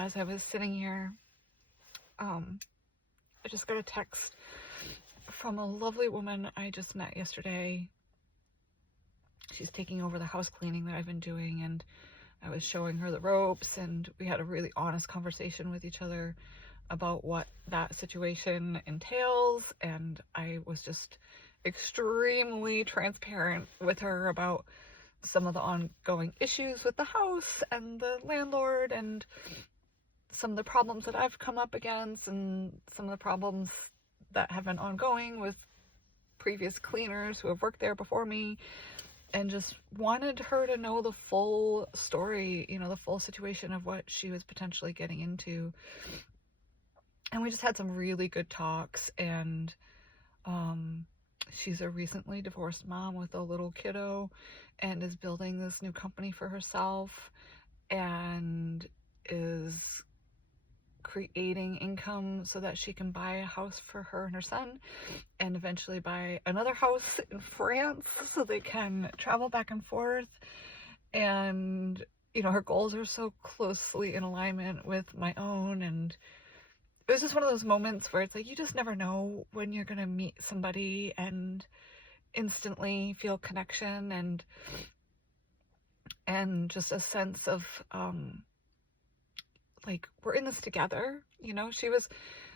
as I was sitting here, I just got a text from a lovely woman I just met yesterday. She's taking over the house cleaning that I've been doing, and I was showing her the ropes, and we had a really honest conversation with each other about what that situation entails, and I was just extremely transparent with her about some of the ongoing issues with the house and the landlord, and some of the problems that I've come up against, and some of the problems that have been ongoing with previous cleaners who have worked there before me, and just wanted her to know the full story, the full situation of what she was potentially getting into. And we just had some really good talks, and she's a recently divorced mom with a little kiddo and is building this new company for herself and is creating income so that she can buy a house for her and her son, and eventually buy another house in France so they can travel back and forth. And her goals are so closely in alignment with my own, and it was just one of those moments where it's like you just never know when you're gonna meet somebody and instantly feel connection and just a sense of like, we're in this together. She was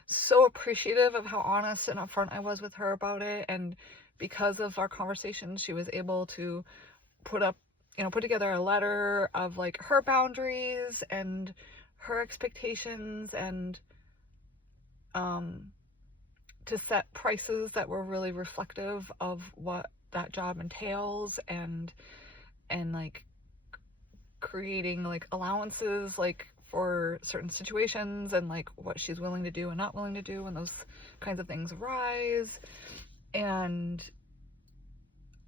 so appreciative of how honest and upfront I was with her about it, and because of our conversation, she was able to put together a letter of like her boundaries and her expectations, and to set prices that were really reflective of what that job entails, and like creating like allowances like for certain situations, and like what she's willing to do and not willing to do when those kinds of things arise. And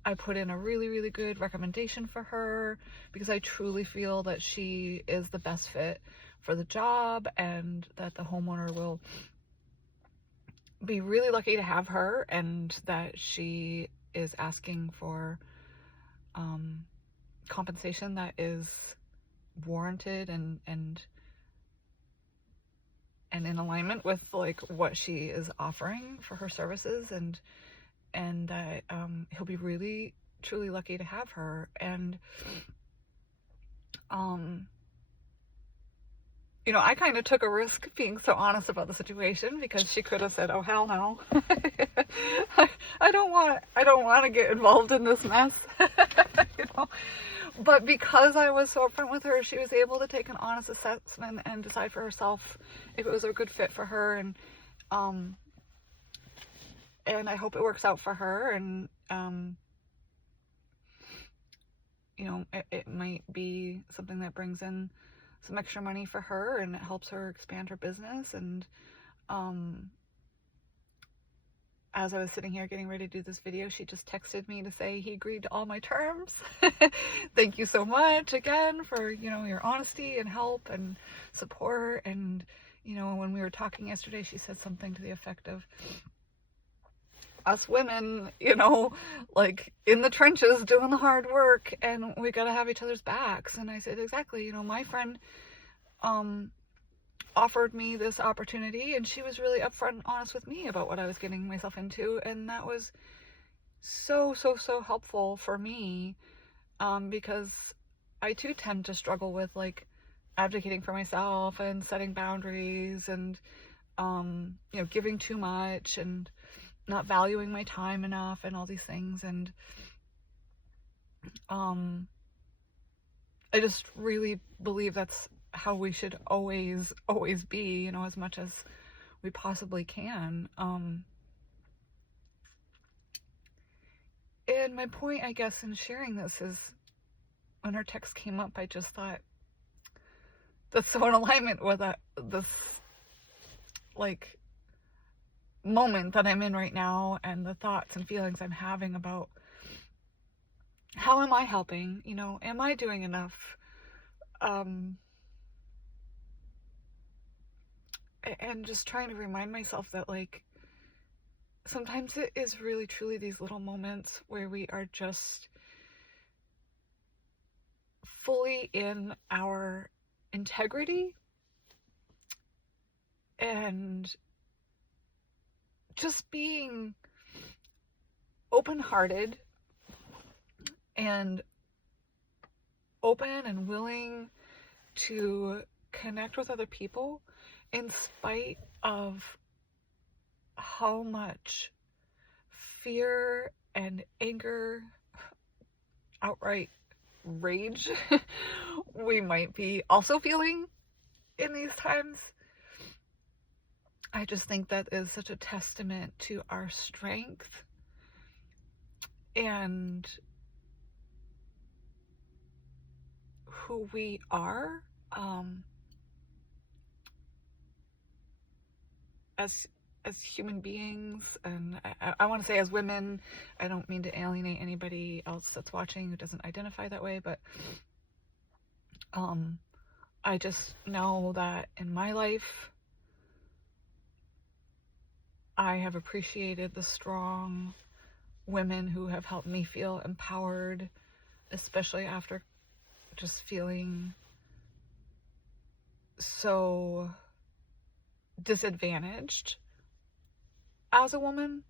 I put in a really, really good recommendation for her because I truly feel that she is the best fit for the job, and that the homeowner will be really lucky to have her, and that she is asking for compensation that is warranted and in alignment with like what she is offering for her services, and that he'll be really truly lucky to have her. And I kind of took a risk being so honest about the situation, because she could have said, "Oh hell no, I don't want to get involved in this mess." But because I was so upfront with her, she was able to take an honest assessment and decide for herself if it was a good fit for her, and I hope it works out for her. And it might be something that brings in some extra money for her, and it helps her expand her business. And as I was sitting here getting ready to do this video, she just texted me to say he agreed to all my terms. Thank you so much again for, your honesty and help and support. And, when we were talking yesterday, she said something to the effect of, us women, like in the trenches doing the hard work, and we got to have each other's backs. And I said, exactly, my friend offered me this opportunity, and she was really upfront and honest with me about what I was getting myself into, and that was so helpful for me, because I too tend to struggle with like advocating for myself and setting boundaries, and giving too much and not valuing my time enough and all these things. And I just really believe that's how we should always be, as much as we possibly can. And my point, I guess, in sharing this is, when her text came up, I just thought that's so in alignment with this like moment that I'm in right now, and the thoughts and feelings I'm having about how am I helping, am I doing enough? And just trying to remind myself that like sometimes it is really truly these little moments where we are just fully in our integrity and just being open-hearted and open and willing to connect with other people in spite of how much fear and anger, outright rage we might be also feeling in these times. I just think that is such a testament to our strength and who we are as human beings, and I want to say as women. I don't mean to alienate anybody else that's watching who doesn't identify that way, but I just know that in my life I have appreciated the strong women who have helped me feel empowered, especially after just feeling so disadvantaged as a woman.